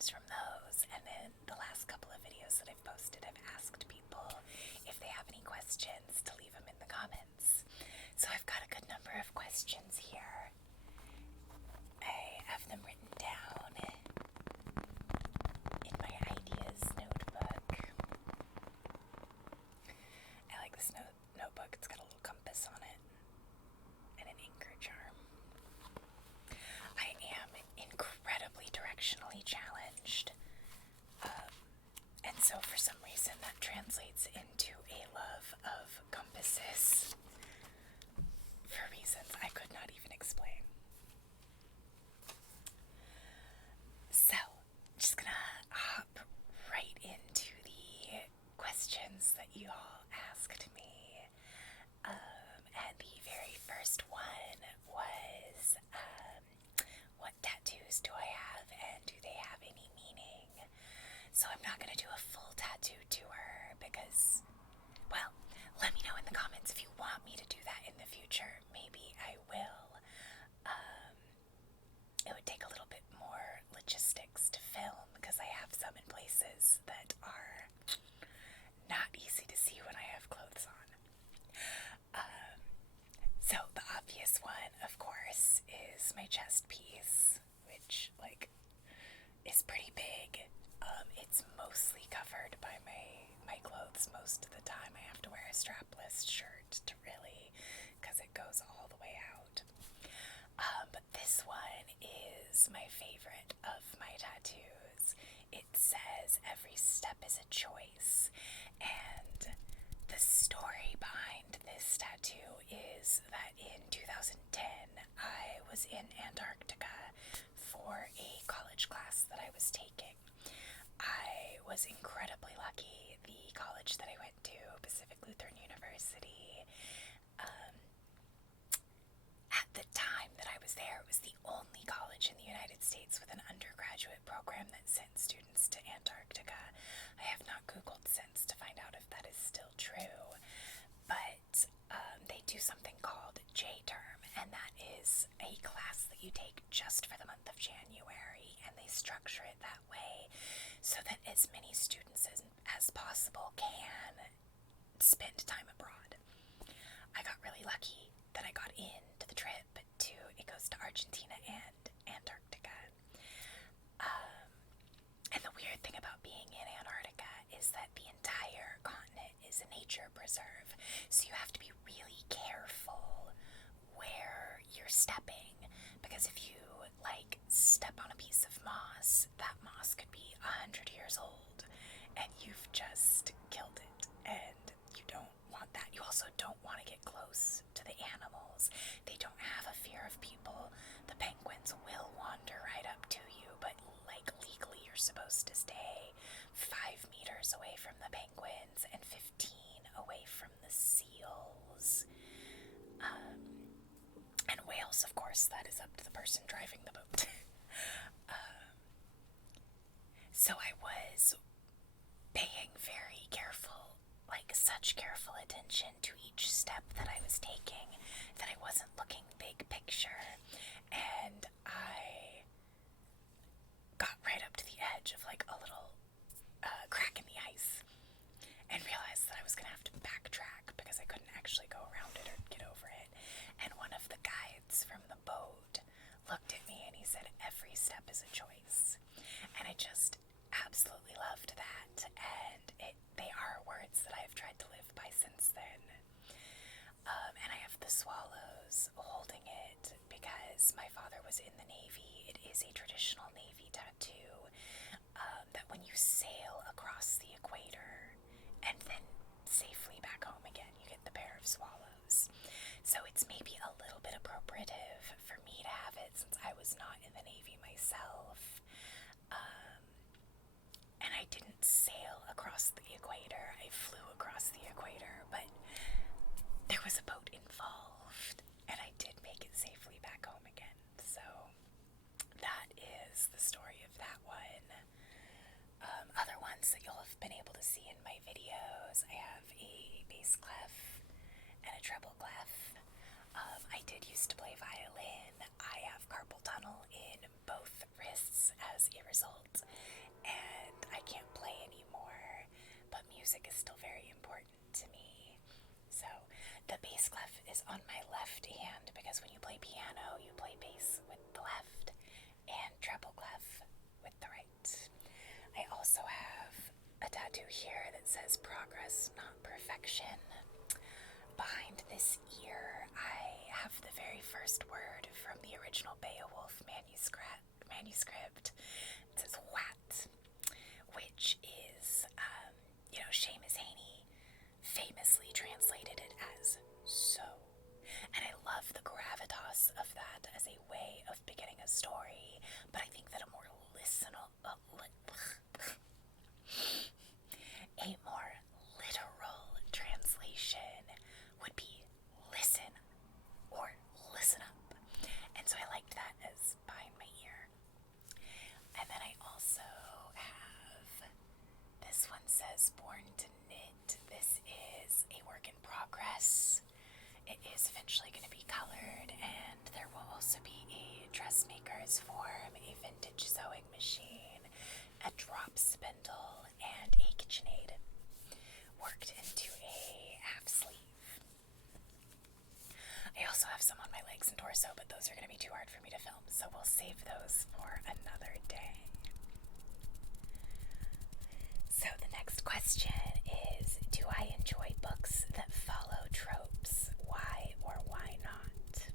questions from those, and then the last couple of videos that I've posted, I've asked people if they have any questions to leave them in the comments. So I've got a good number of questions here. I have them written down in my ideas notebook. I like this notebook. It's got a little compass on it and an anchor charm. I am incredibly directionally challenged, and so for some reason that translates into a love of compasses for reasons I could not even explain. So, just gonna hop right into the questions that you all asked me. And the very first one was, what tattoos do I have and do they have any meaning? So I'm not gonna do a full tattoo tour because, well, let me know in the comments if you want me to do that in the future. Maybe I will. It would take a little bit more logistics to film because I have some in places that are not easy to see when I have clothes on. So the obvious one, of course, is my chest piece, which, is pretty big. It's mostly covered by my clothes most of the time. I have to wear a strapless shirt to really, because it goes all the way out. But this one is my favorite of my tattoos. It says every step is a choice, and the story behind this tattoo is that in 2010 I was in Antarctica for a college class that I was taking. I was incredibly lucky. The college that I went to, Pacific Lutheran University, at the time that I was there, it was the only college in the United States with an undergraduate program that sent students to Antarctica. I have not Googled since to find out if that is still true, but they do something called J-term, and that is a class that you take just for the month of January, and they structure it that way so that as many students as possible can spend time abroad. I got really lucky that I got into the trip to, it goes to Argentina and Antarctica. And the weird thing about being in Antarctica is that the entire continent is a nature preserve, so you have to be really careful where you're stepping, because if you, step on a piece of moss, that moss could be 100 years old, and you've just killed it, and you don't want that. You also don't want to get close to the animals. They don't have a fear of people. The penguins will wander right up to you, but legally you're supposed to stay 5 meters away from the penguins and 15 away from the seals. And whales, of course, that is up to the person driving the boat. So I was paying very careful, such careful attention to each step that I was taking that I wasn't looking big picture, and I got right up to the edge of a little crack in the ice and realized that I was gonna have to backtrack because I couldn't actually go around it or get over it. And one of the guides from the boat looked at me and he said, every step is a choice. And I just absolutely loved that, and they are words that I've tried to live by since then. And I have the swallows holding it because my father was in the Navy. It is a traditional Navy tattoo that when you sail across the equator and then safely back home again, you get the pair of swallows. So it's maybe a little bit appropriative for me to have it since I was not in the Navy myself. And I didn't sail across the equator, I flew across the equator, but there was a boat involved, and I did make it safely back home again. So that is the story of that one. Other ones that you'll have been able to see in my videos, I have a bass clef and a treble clef. I did used to play violin. I have carpal tunnel in both wrists as a result, music is still very important to me. So the bass clef is on my left hand because when you play piano, you play bass with the left and treble clef with the right. I also have a tattoo here that says progress, not perfection. Behind this ear, I have the very first word from the original Beowulf manuscript. It says "wat," which is, Seamus Heaney famously translated it as "so." And I love the gravitas of that as a way of beginning a story, but I think that a more literal translation would be listen or listen up. And so I liked that as behind my ear. And then I also have, this one says Born to Knit. This is a work in progress. It is eventually going to be colored, and there will also be a dressmaker's form, a vintage sewing machine, a drop spindle, and a KitchenAid worked into a half sleeve. I also have some on my legs and torso, but those are going to be too hard for me to film, so we'll save those for another day. So the next question is, do I enjoy books that follow tropes? Why or why not?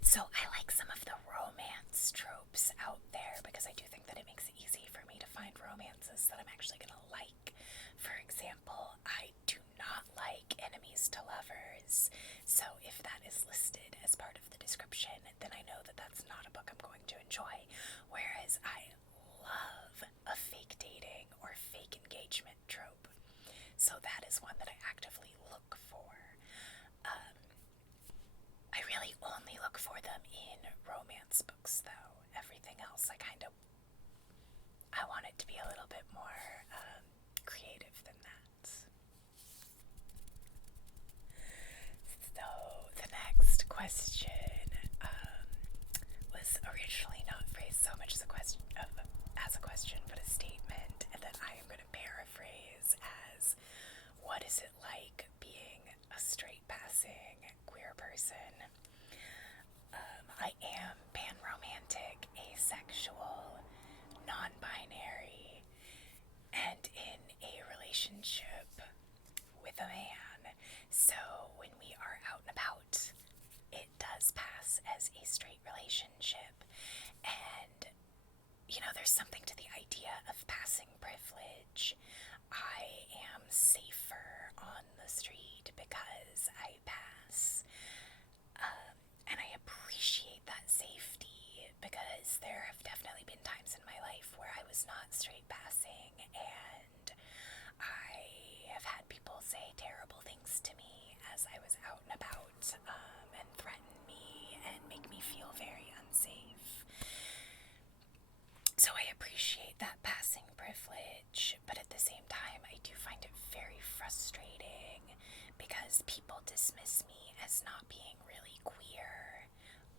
So I like some of the romance tropes out there because I do think that it makes it easy for me to find romances that I'm actually going to like. For example, I do not like enemies to lovers, so if that is listed as part of the description, then I know that that's not a book I'm going to enjoy. Whereas I love a fake dating or fake engagement trope, so that is one that I actively look for. I really only look for them in romance books, though. Everything else, I want it to be a little bit more creative than that. So the next question was originally not phrased so much as a question, but a statement, and that I am going to paraphrase as, what is it like being a straight-passing queer person? I am panromantic, asexual, non-binary, and in a relationship with a man. So when we are out and about, it does pass as a straight relationship. And, there's something to the idea of passing privilege. I am safer on the street because I pass. And I appreciate that safety because there have definitely been times in my life where I was not straight passing, and I have had people say terrible things to me as I was out and about, and threaten me and make me feel very unsafe. So I appreciate that passing privilege, but at the same time, I do find it very frustrating because people dismiss me as not being really queer,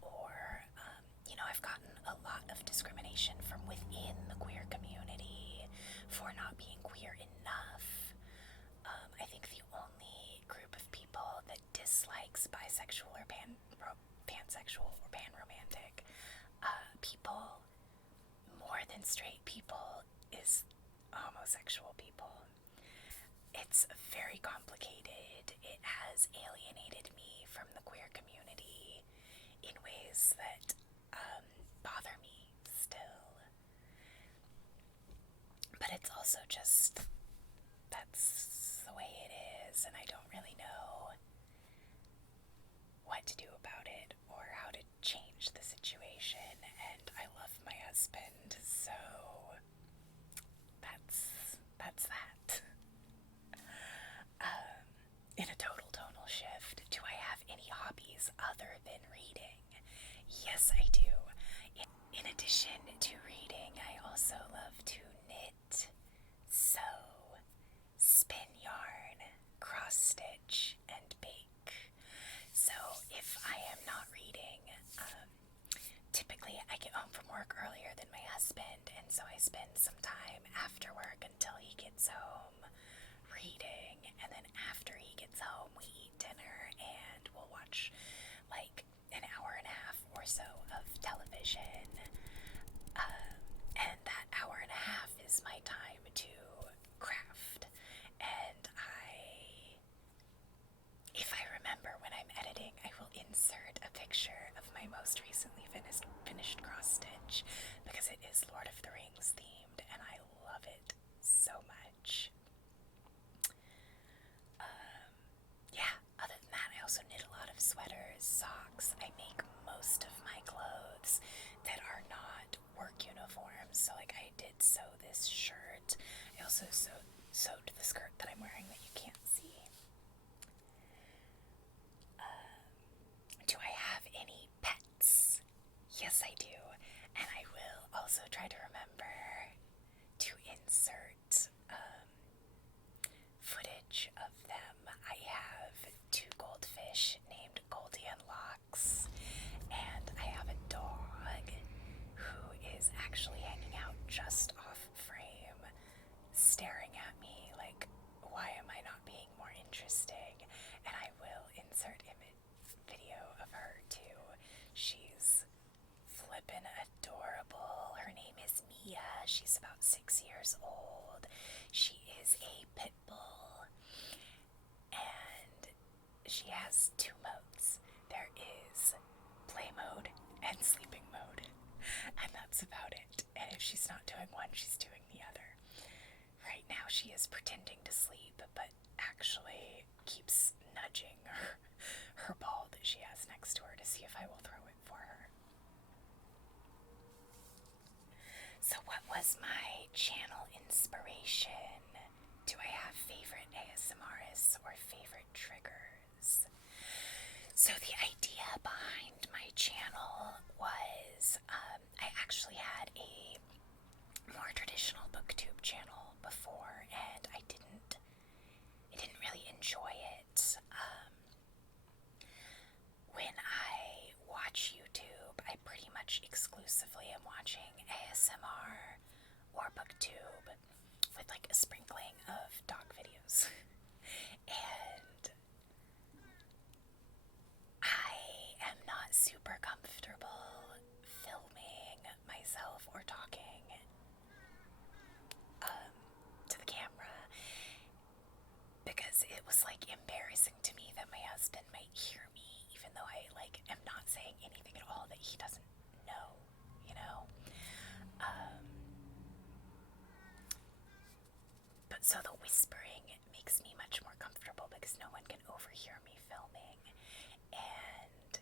or, I've gotten a lot of discrimination from within the queer community for not being queer enough. I think the only group of people that dislikes bisexual or pansexual or panromantic people more than straight people is homosexual people. It's very complicated. It has alienated me from the queer community in ways that bother me still. But it's also just, that's the way it is, and I don't really know what to do about it or how to change the situation. And I love my husband, so that's that. In a total tonal shift, do I have any hobbies other than reading? Yes, I do. In addition to reading, I also love to knit, sew, spin yarn, cross stitch, and bake. So if I am not reading, typically I get home from work earlier than my husband, and so I spend some time after work until he gets home reading, and then after he gets home, we eat dinner and we'll watch like an hour and a half or so of television. And that hour and a half is my time to craft. And if I remember when I'm editing, I will insert a picture of my most recently finished cross stitch because it is Lord of the Rings themed and I love it so much. Yeah, other than that, I also knit a lot of sweaters, socks. I make most of my clothes that are not work uniforms. So like I did sew this shirt. I also sewed the skirt that I'm wearing that you can't see. Do I have any pets? Yes, I do. And I will also try to remember to insert footage of them. I have 2 goldfish named Goldie and Locks, and I have a dog who is actually hanging out just off frame, staring at me like, why am I not being more interesting? And I will insert video of her too. She's flippin' adorable. Her name is Mia. She's about 6 years old. She is a pit bull, and she has 2 modes. There is play mode and sleeping mode, and that's about it. And if she's not doing one, she's doing the other. Right now she is pretending to sleep, but actually keeps nudging her ball that she has next to her to see if I will throw it for her. So what was my channel inspiration? Do I have favorite ASMRists or favorite triggers? So the idea behind my channel was I actually had a more traditional booktube channel before, and I didn't really enjoy it. When I watch YouTube, I pretty much exclusively am watching ASMR or booktube with like a sprinkling of dog videos. And I am not super comfortable filming myself or talking to the camera because it was like embarrassing to me that my husband might hear me even though I like am not saying anything at all that he doesn't know, you know? But so the whispering makes me much more comfortable because no one can overhear me filming. And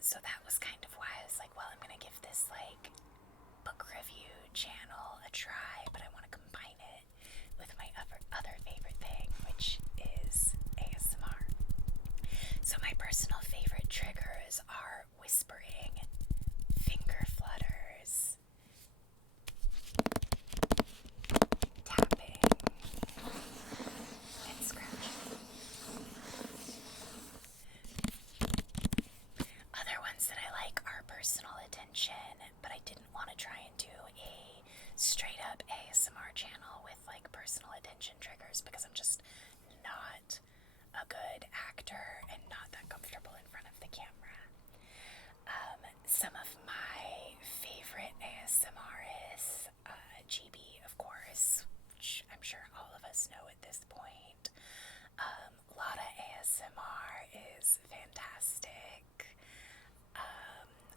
so that was kind of why I was like, well, I'm gonna give this like book review channel a try, but I want to combine it with my other favorite thing, which is ASMR. So my personal favorite triggers are whispering, finger flutters, tapping, and scratching. Other ones that I like are personal attention, but I didn't want to try and do a straight up ASMR channel with like personal attention triggers because I'm just not a good actor and not that comfortable in front of the camera. Some of my favorite ASMRists, GB of course, which I'm sure all of us know at this point. Lotta ASMR is fantastic.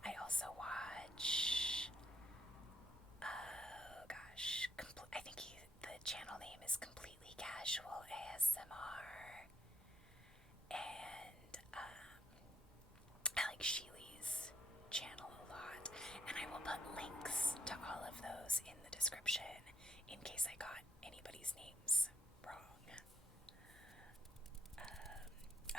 I also watch, oh gosh, I think the channel name is Completely Casual ASMR, and I like Sheely's channel a lot, and I will put links to all of those in the description in case I got anybody's names wrong.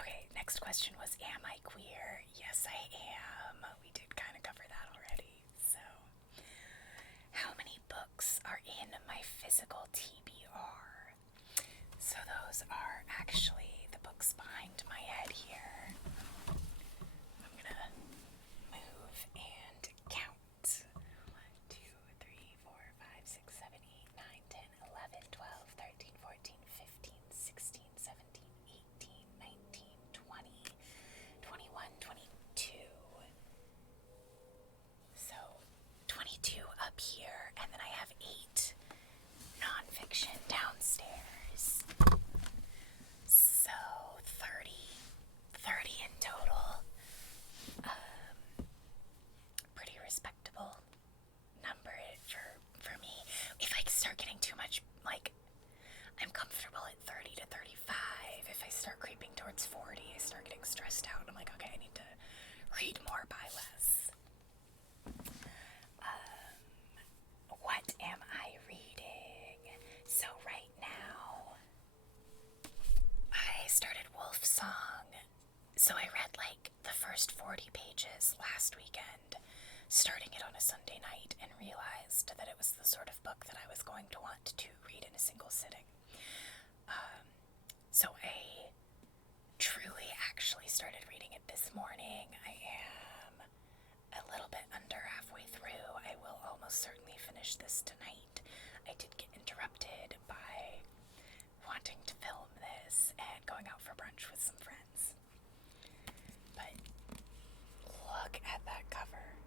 Okay, next question was, am I queer? Yes, I am. We did kind of cover that already. So, how many books are in my physical TBR? So those are actually the books behind my head here. I'm gonna move and count. 1, 2, 3, 4, 5, 6, 7, 8, 9, 10, 11, 12, towards 40, I start getting stressed out. I'm like, okay, I need to read more, buy less. What am I reading? So right now, I started Wolf Song. So I read like the first 40 pages last weekend, starting it on a Sunday night, and realized that it was the sort of book that I was going to want to read in a single sitting. So I truly actually started reading it this morning. I am a little bit under halfway through. I will almost certainly finish this tonight. I did get interrupted by wanting to film this and going out for brunch with some friends. But look at that cover.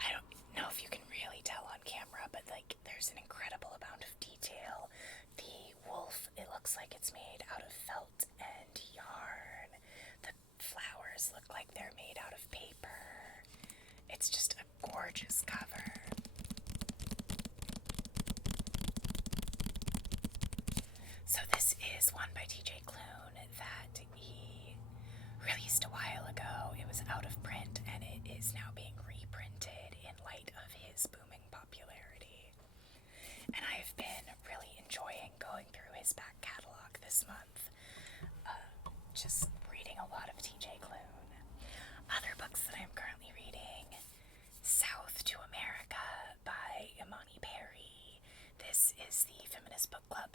I don't know if you can really tell on camera, but like there's an incredible amount of detail. The wolf, it looks like it's made out of felt and yarn. The flowers look like they're made out of paper. It's just a gorgeous cover. So this is one by TJ Klune that he released a while ago. It was out of print and it is now being reprinted in light of his booming popularity. And I've been really enjoying going through his back catalog this month. Just reading a lot of TJ Klune. Other books that I'm currently reading: South to America by Imani Perry. This is the Feminist Book Club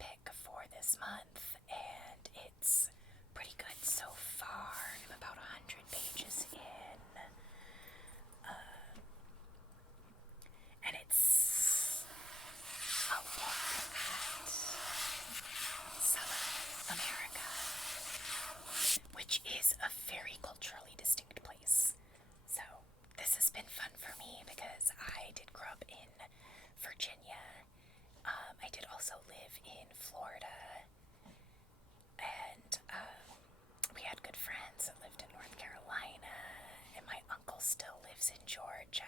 pick for this month, and it's pretty good so far. I'm about 100 pages in. And it's a look at Southern America, which is a very culturally distinct place. So this has been fun for me because I did grow up in Virginia. I did also live in Florida, and we had good friends that lived in North Carolina, and my uncle still lives in Georgia.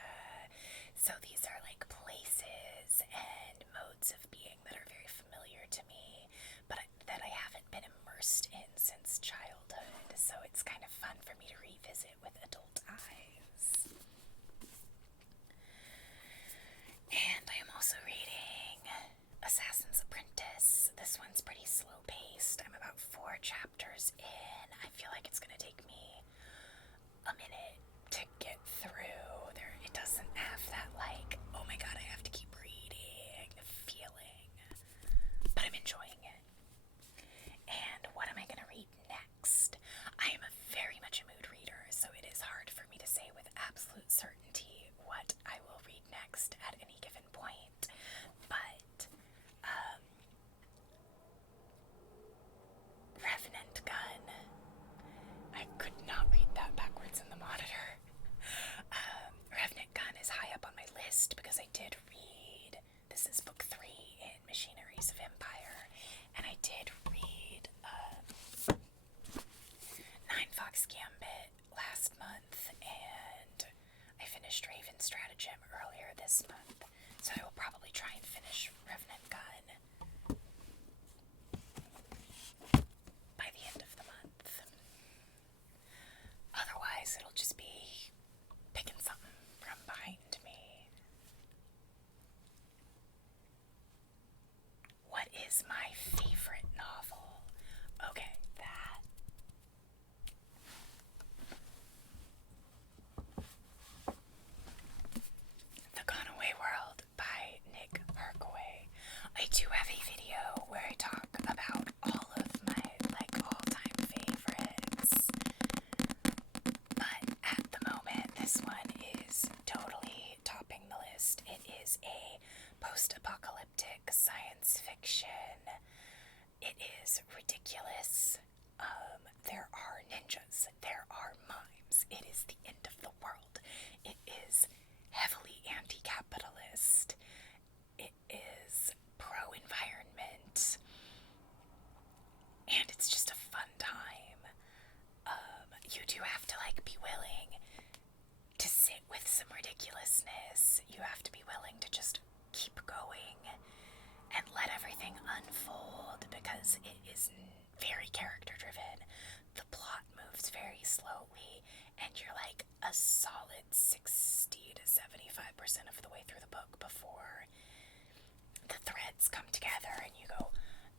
So these are like places and modes of being that are very familiar to me, but that I haven't been immersed in since childhood. So it's kind of fun for me to revisit with adult eyes. And I am also reading Assassin's Apprentice. This one's pretty slow paced. I'm about 4 chapters in. I feel like it's gonna take me a minute to get through. It doesn't have that like, oh my god, I have to keep reading feeling. But I'm enjoying it. And what am I gonna read next? I am very much a mood reader, so it is hard for me to say with absolute certainty what I will read next at any given point. But Revenant Gun. I could not read that backwards in the monitor. Revenant Gun is high up on my list because I did read, this is book 3 in Machineries of Empire, and I did read Nine Fox Gambit last month, and I finished Raven Stratagem earlier this month, so I will probably try and finish Revenant Gun by the end of the month. Otherwise, it'll just be picking something from behind me. What is my favorite novel? Okay, that. The Gone Away World by Nick Harkaway. I do have a video where I talk about all of my all-time favorites, but at the moment this one is totally topping the list. It is a post-apocalyptic science fiction. It is ridiculous. There are ninjas. There are mimes. It is the end of the world. It is heavily anti-capitalist. It is pro-environment. And it's just a fun time. You do have to be willing to sit with some ridiculousness. You have to be willing to just keep going and let everything unfold, because it is very character driven. The plot moves very slowly, and you're like a solid 60 to 75% of the way through the book before the threads come together and you go,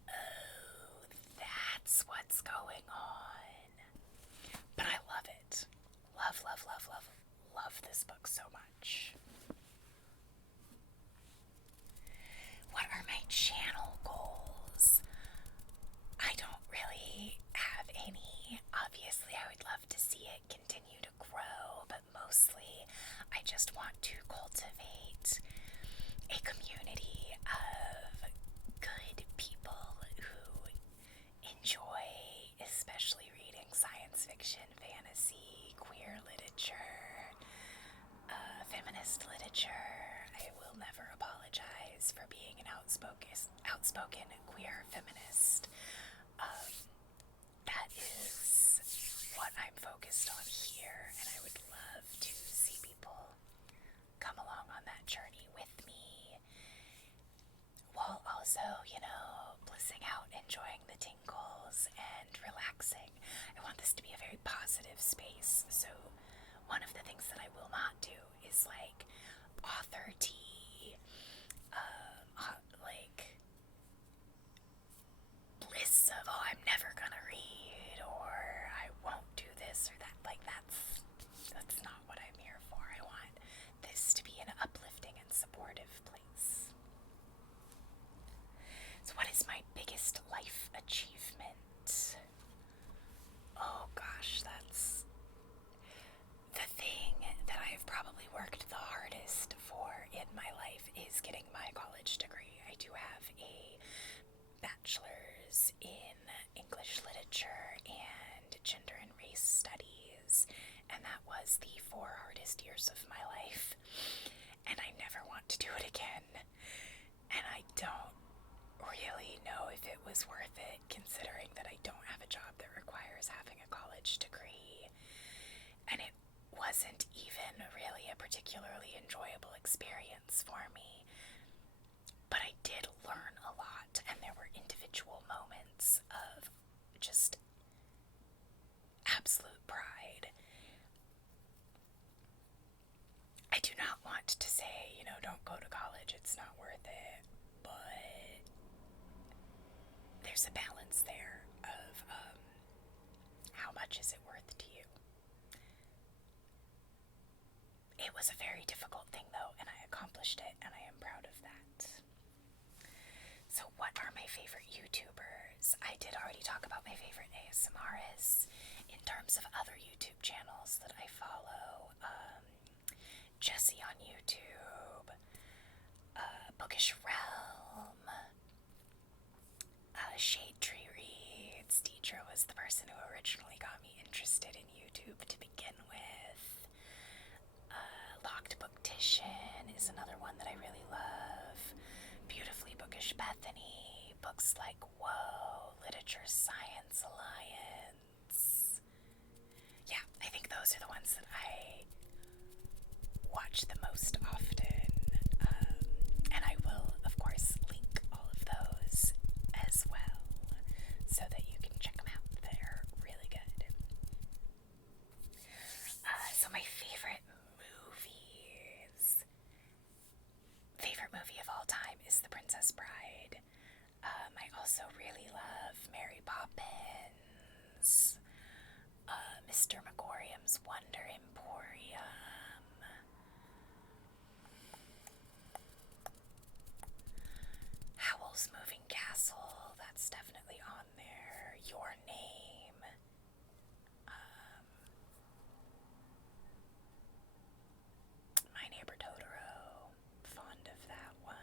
oh, that's what's going on. But I love it. Love, love, love, love, love this book so much. What are my channel goals? I don't really have any. Obviously, I would love to see it continue to grow, but mostly I just want to cultivate a community of good people who enjoy especially reading science fiction, fantasy, queer literature, feminist literature. I will never apologize for being an outspoken queer feminist. That is what I'm focused on here, and I would love to see people come along on that journey with me, while also, blissing out, enjoying the tingles, and relaxing. I want this to be a very positive space, so one of the things that I will not do is like author tea, like lists of, oh, I'm never gonna read, or I won't do this or that. Like, that's not what I'm here for. I want this to be an uplifting and supportive place. So what is my biggest life achievement? Oh gosh, that's the thing that I've probably worked the hardest for in my life is getting my college degree. I do have a bachelor's in English literature and gender and race studies, and that was the 4 hardest years of my life, and I never want to do it again, and I don't really know if it was worth it, considering that I don't have a job that requires having a college degree, and it wasn't even really a particularly enjoyable experience for me. But I did learn a lot, and there were individual moments of just absolute pride. I do not want to say, don't go to college, it's not worth it, but there's a balance there of how much is it worth to you. It was a very difficult thing, though, and I accomplished it, and I am proud of that. So what are my favorite YouTubers? I did already talk about my favorite ASMRists. In terms of other YouTube channels that I follow, Jessie on YouTube, Bookish Realm, Shade Tree Reads. Deidre was the person who originally got me interested in YouTube to begin with. Locked Booktition is another one that I really love. Beautifully Bookish Bethany, books like Whoa, Literature Science Alliance. Yeah, I think those are the ones that I watch the most often. And I will, of course, link all of those as well so that you can check them out. They're really good. So my favorite movies. Favorite movie of all time is The Princess Bride. I also really love Mary Poppins, Mr. Megorium's Wonder Emporium, Howl's Moving Castle, that's definitely on there, Your Name, My Neighbor Totoro, fond of that one.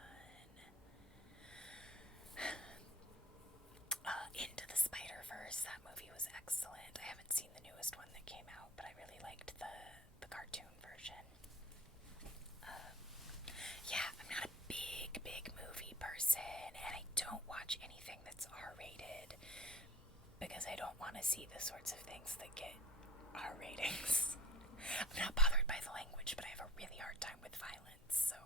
Into the Spider-Verse, that movie was excellent. I haven't seen the newest one that came out, but I really liked the cartoon version. Yeah, I'm not a big movie person, and I don't watch anything that's R-rated because I don't want to see the sorts of things that get R ratings. I'm not bothered by the language, but I have a really hard time with violence, so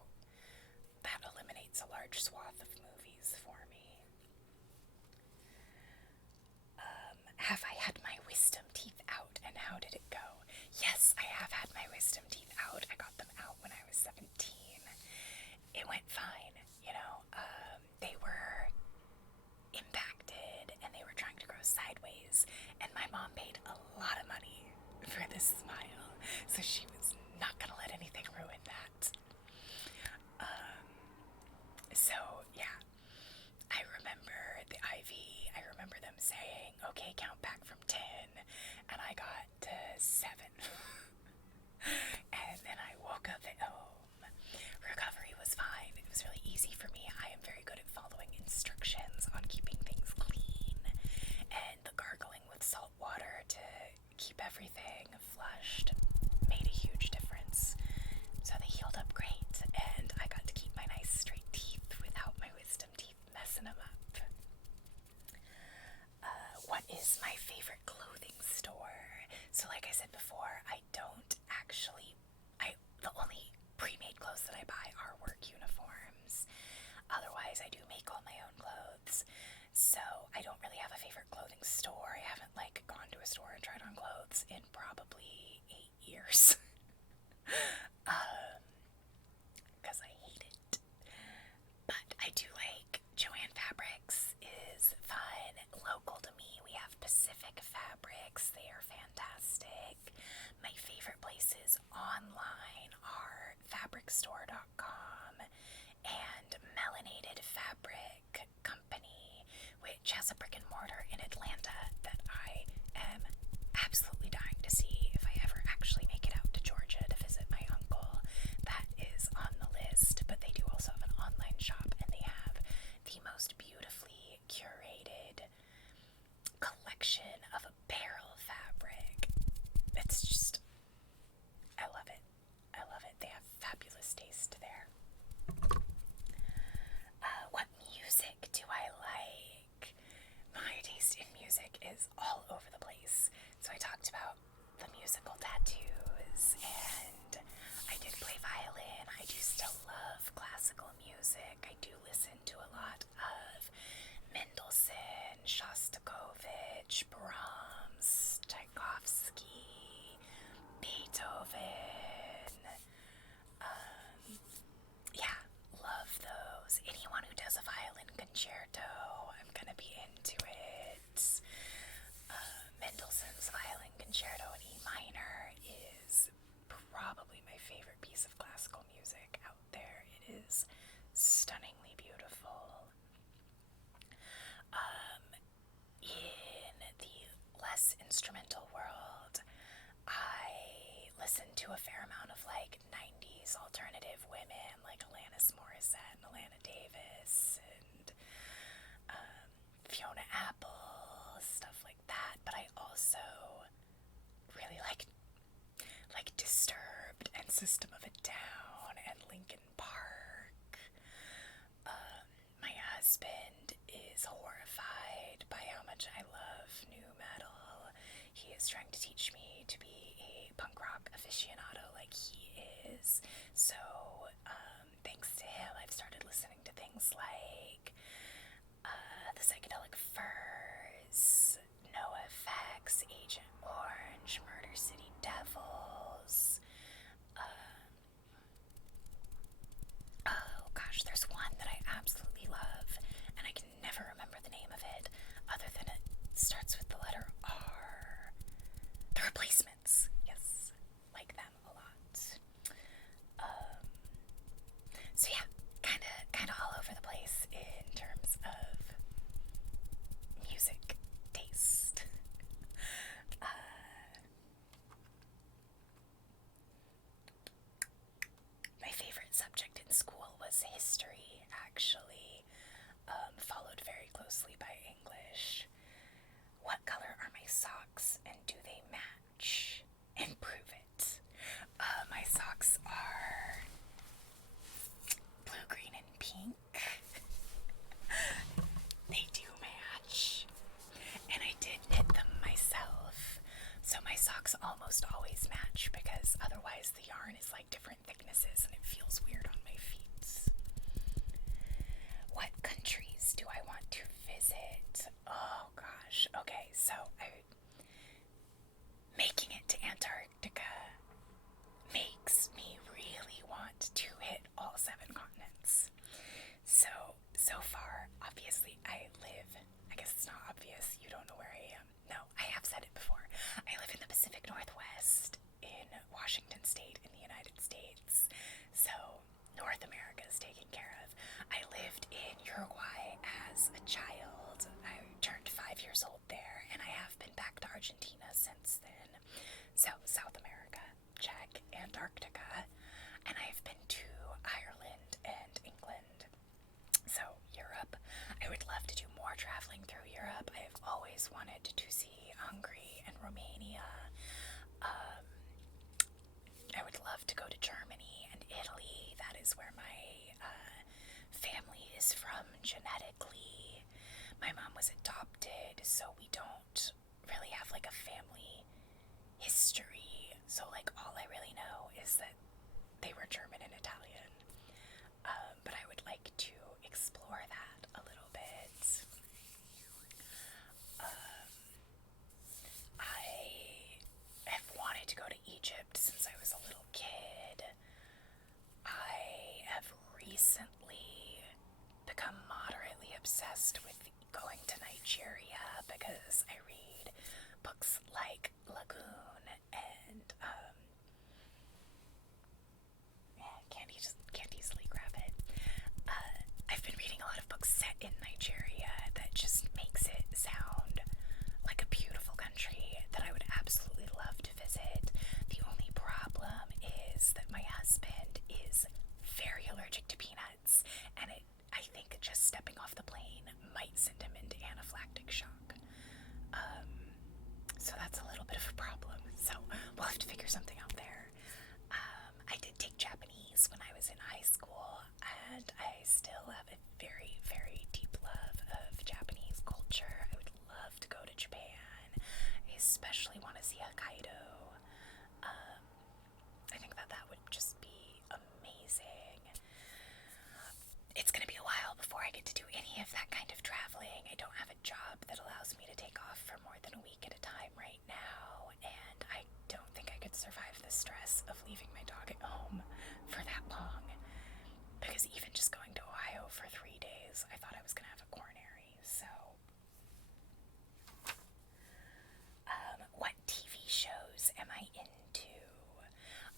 that eliminates a large swath of movies for me. store and tried on clothes in probably 8 years. Because I hate it. But I do like Joann Fabrics is fun. Local to me, we have Pacific Fabrics. They are fantastic. My favorite places online are fabricstore.com and Melanated Fabric Company, which has a brick and mortar in Atlanta that I am absolutely dying to see if I ever actually make it out to Georgia to visit my uncle. That is on the list, but they do also have an online shop, and they have the most beautifully curated collection of apparel fabric. It's just, I love it. I love it. They have fabulous taste there. What music do I like? My taste in music is all over the place. So I talked about the musical tattoos, and I did play violin. I do still love classical music. I do listen to a lot of Mendelssohn, Shostakovich, Brahms, Tchaikovsky, Beethoven. Yeah, love those. Anyone who does a violin concerto, I'm gonna be into it. Mendelssohn's Violin Concerto in E minor is probably my favorite piece of classical music out there. It is stunningly beautiful. In the less instrumental world, I listen to a fair amount of like 90s alternative women like Alanis Morissette and Alana Davis and Fiona Apple, stuff like that. But I also really like Disturbed and System of a Down and Linkin Park. My husband is horrified by how much I love new metal. He is trying to teach me to be a punk rock aficionado like he is. So, thanks to him, I've started listening to things like The Psychedelic Furs, NoFX, Agent Orange, Murder City Devils. Oh gosh, there's one that I absolutely love, and I can never remember the name of it, other than it starts with the letter R. The Replacements. Yes, like them a lot. So yeah, kinda all over the place in terms of music taste. My favorite subject in school was history, actually, followed very closely by English. What color are my socks, and do they match? And prove it. My socks are blue, green, and pink. They do match. And I did knit them myself. So my socks almost always match because otherwise the yarn is like different thicknesses and it feels weird on my feet. What countries do I want to visit? Oh gosh. Okay, so making it to Antarctica makes me really want to hit all 7 continents. So far, obviously, I guess it's not obvious, you don't know where I am. No, I have said it before. I live in the Pacific Northwest in Washington State in the United States. So, North America is taken care of. I lived in Uruguay as a child. I turned 5 years old there, and I have been back to Argentina since then. So, South America, check. Antarctica, and I've been to Ireland and England. So, Europe. I would love to do more traveling through Europe. I have always wanted to see Hungary and Romania. I would love to go to Germany and Italy. That is where my family is from genetically. My mom was adopted, so we don't really have like a family history. So like all I really know is that they were German and Italian. But I would like to explore that a little bit. I become moderately obsessed with going to Nigeria because I read books like Lagoon and can't easily grab it. I've been reading a lot of books set in Nigeria that just makes it sound like a beautiful country that I would absolutely love to visit. The only problem is that my husband is very allergic to peanuts, and I think just stepping off the plane might send him into anaphylactic shock. So that's a little bit of a problem. So we'll have to figure something out there. I did take Japanese when I was in high school, and I still have a very, very deep love of Japanese culture. I would love to go to Japan. I especially want to see Hokkaido. I think that would just be amazing. It's going to be a while before I get to do any of that kind of traveling. I don't have a job that allows me to take off for more than a week at a time right now, and I don't think I could survive the stress of leaving my dog at home for that long. Because even just going to Ohio for 3 days, I thought I was going to have a coronary. So, what TV shows am I into?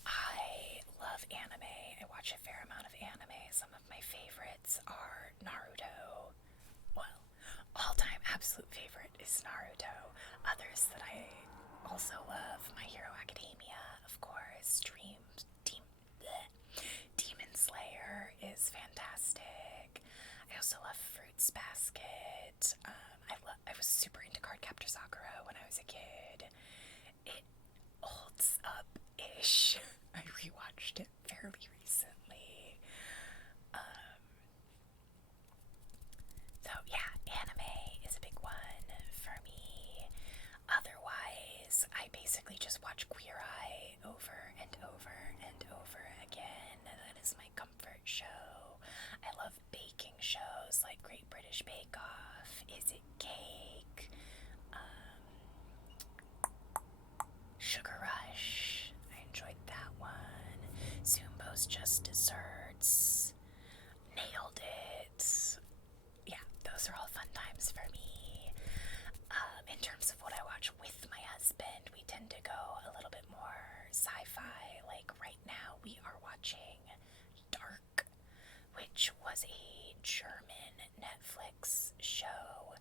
I love anime. I watch a fair amount of anime. Some of my favorites are Naruto. Well, all-time absolute favorite is Naruto. Others that I also love, My Hero Academia, of course. Demon Slayer is fantastic. I also love Fruits Basket. I was super into Cardcaptor Sakura when I was a kid. It holds up-ish. I rewatched it fairly recently. So yeah, anime is a big one for me. Otherwise, I basically just watch Queer Eye over and over and over again. That is my comfort show. I love baking shows like Great British Bake Off, Is It Cake, Sugar Rush. I enjoyed that one. Zumbo's Just Desserts. Nailed it. Yeah, those are all fun times for me. In terms of what I watch with my husband, we tend to go a little bit more sci-fi. Like right now, we are watching Dark, which was a German Netflix show,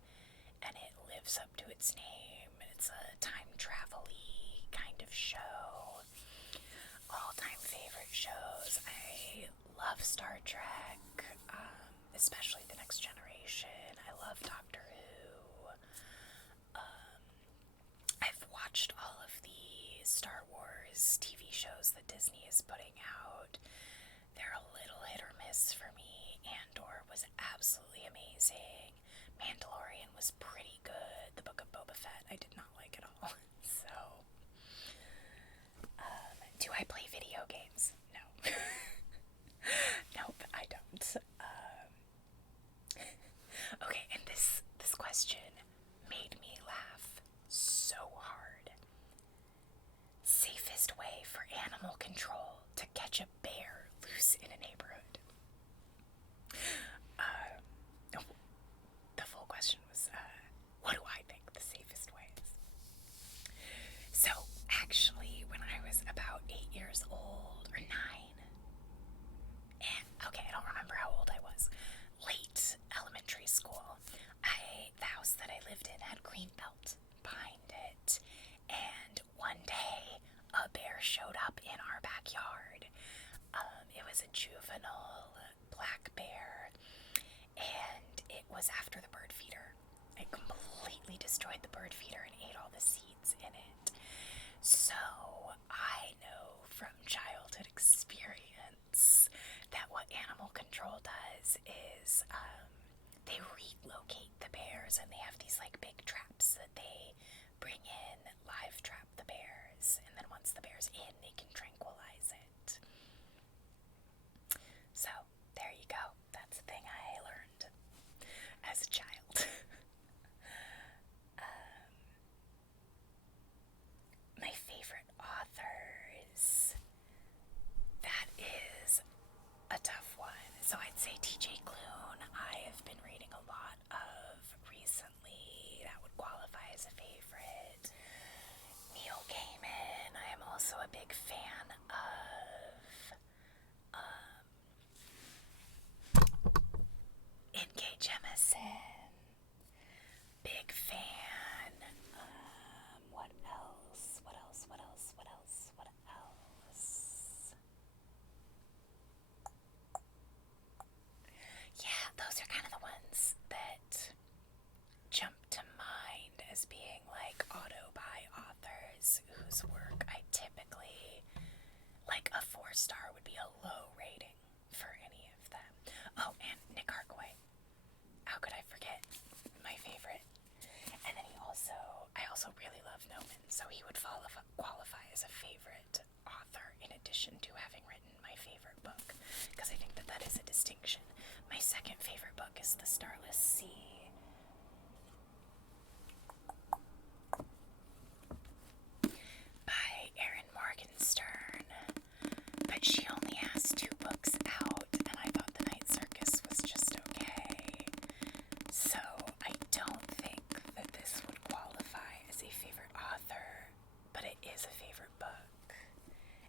and it lives up to its name. It's a time travel-y kind of show. All-time favorite shows. I love Star Trek, especially The Next Generation. I love Doctor Who. I've watched all of the Star Wars TV shows that Disney is putting out. They're a little hit or miss for me. Andor was absolutely amazing. Mandalorian was pretty good. The Book of Boba Fett I did not like at all. So, do I play video games? No. Nope, I don't. Okay, and this question made me laugh so hard. Safest way for animal control to catch a bear loose in a neighborhood? The full question was, what do I think the safest way is? So, actually, when I was about 8 years old, or Listen. Big fan. What else? What else? What else? What else? What else? Yeah, those are kind of the ones that jump to mind as being like auto-buy authors whose work I typically, like a 4-star would be a low rating for any of them. Oh, and Nick Harkaway. How could I forget? My favorite. And then I also really love Noman, so he would qualify as a favorite author in addition to having written my favorite book, because I think that that is a distinction. My second favorite book is The Starless Sea. By Erin Morgenstern, but she only has 2 books out, and I thought The Night Circus was just okay. So I don't think that this would qualify as a favorite author, but it is a favorite book.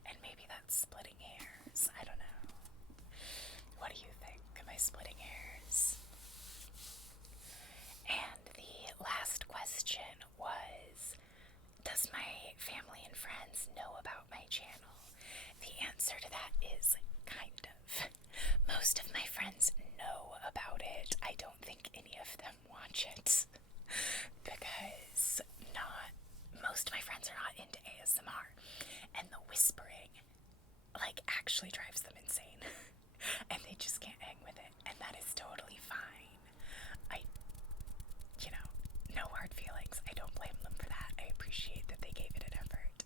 And maybe that's splitting hairs. I don't know. What do you think? Am I splitting hairs? And the last question was, does my family and friends know about my channel? The answer to that is kind of. Most of my friends know about it. I don't think any of them watch it because most of my friends are not into ASMR, and the whispering actually drives them insane. And they just can't hang with it, and that is totally fine. No hard feelings. I don't blame them for that. I appreciate that they gave it an effort.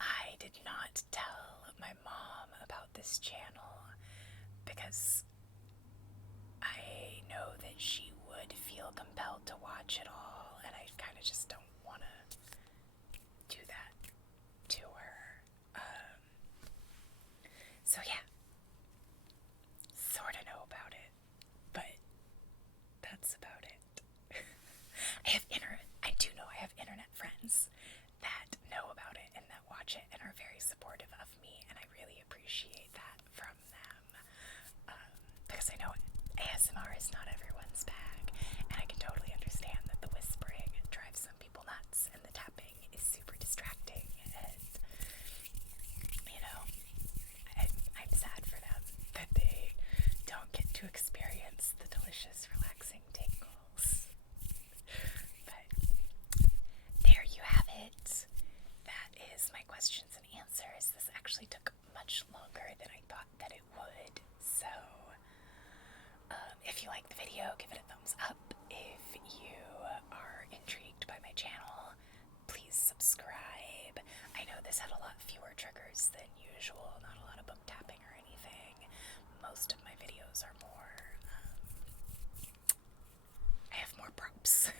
I did not tell my mom about this channel because I know that she would feel compelled to watch it all, and I kind of just don't want to do that to her. So yeah, sort of know about it, but that's about it. I do know I have internet friends that know about it and that watch it and are very supportive of me, and I really appreciate that from them. Because I know ASMR is not everyone's bag, and I can totally understand that the whispering drives some people nuts, and the tapping is super distracting, and I'm sad for them that they don't get to experience the delicious, relaxing tingles. But there you have it. That is my questions and answers. This actually took much longer than I thought that it would. So, if you like the video, give it a thumbs up. If you are intrigued by my channel, please subscribe. I know this had a lot fewer triggers than usual, not a lot of book tapping or anything. Most of my videos are more, I have more props.